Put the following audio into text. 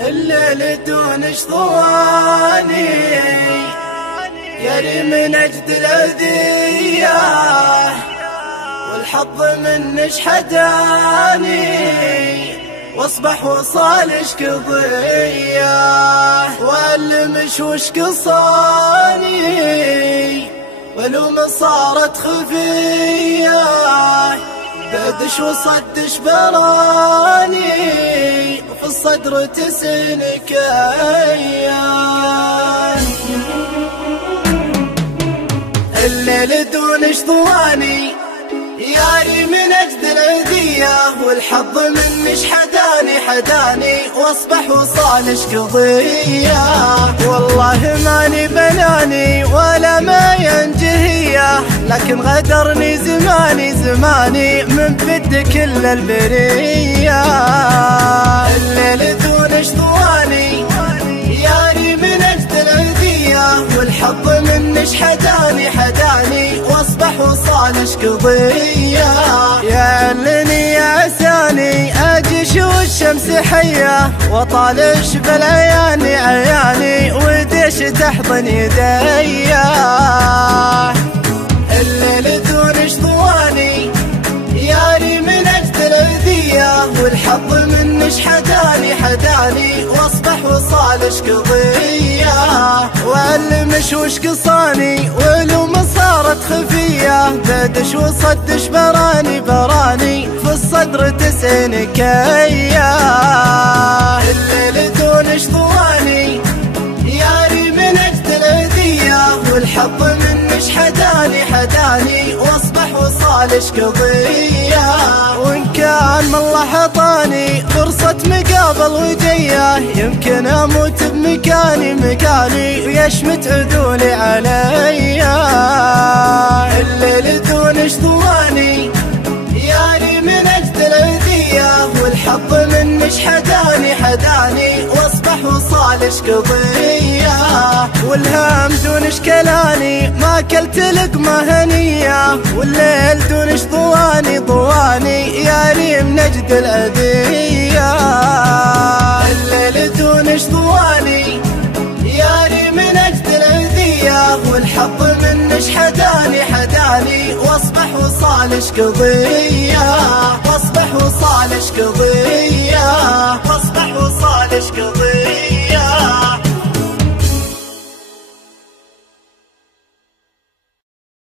الليل دون شطواني يري من أجد الأذية، والحظ منش حداني واصبح وصالش قضية، والمش وش قصاني ولو ما صارت خفية، بدش وصدش براني في الصدر تسنك أيام. الليل دون شطواني ياري من أجد الأذية، والحظ منش حداني واصبح وصالش قضية، والله ماني بناني ولا ما ينجهية، لكن غدرني زماني من بد كل البرية. الليل دون شطواني ياري من أجد الأذية، والحظ منش حداني واصبح وصالش قضية، يعلني يا عساني اجيش والشمس حية، وطالش بالعياني وديش تحضن يديا. الليل دون شطواني ياري من أجد الأذية، والحظ منش حداني واصبح وصالش قضية، والمش وش قصاني ولو ما صارت خفية، بدش وصدش براني في الصدر تسنك أيام. الليل دون شطواني ياري من أجد الأذية، والحظ منش حداني واصبح وصالش قضية، وإن كان من الله حطاني فرصة مقابل وجية، يمكن أموت بمكاني ويشمت عدولي عليا. الليل دون شطواني ياري من أجد الأذية، والحظ منش حداني واصبح وصالش قضية، والهام دون شكلاني ما كلت لقمة هنية، والليل دون شطواني ياري من أجد الأذية. الليل دون شطواني ياري من أجد الأذية، والحظ منش حداني واصبح وصالش قضية، واصبح وصالش قضية.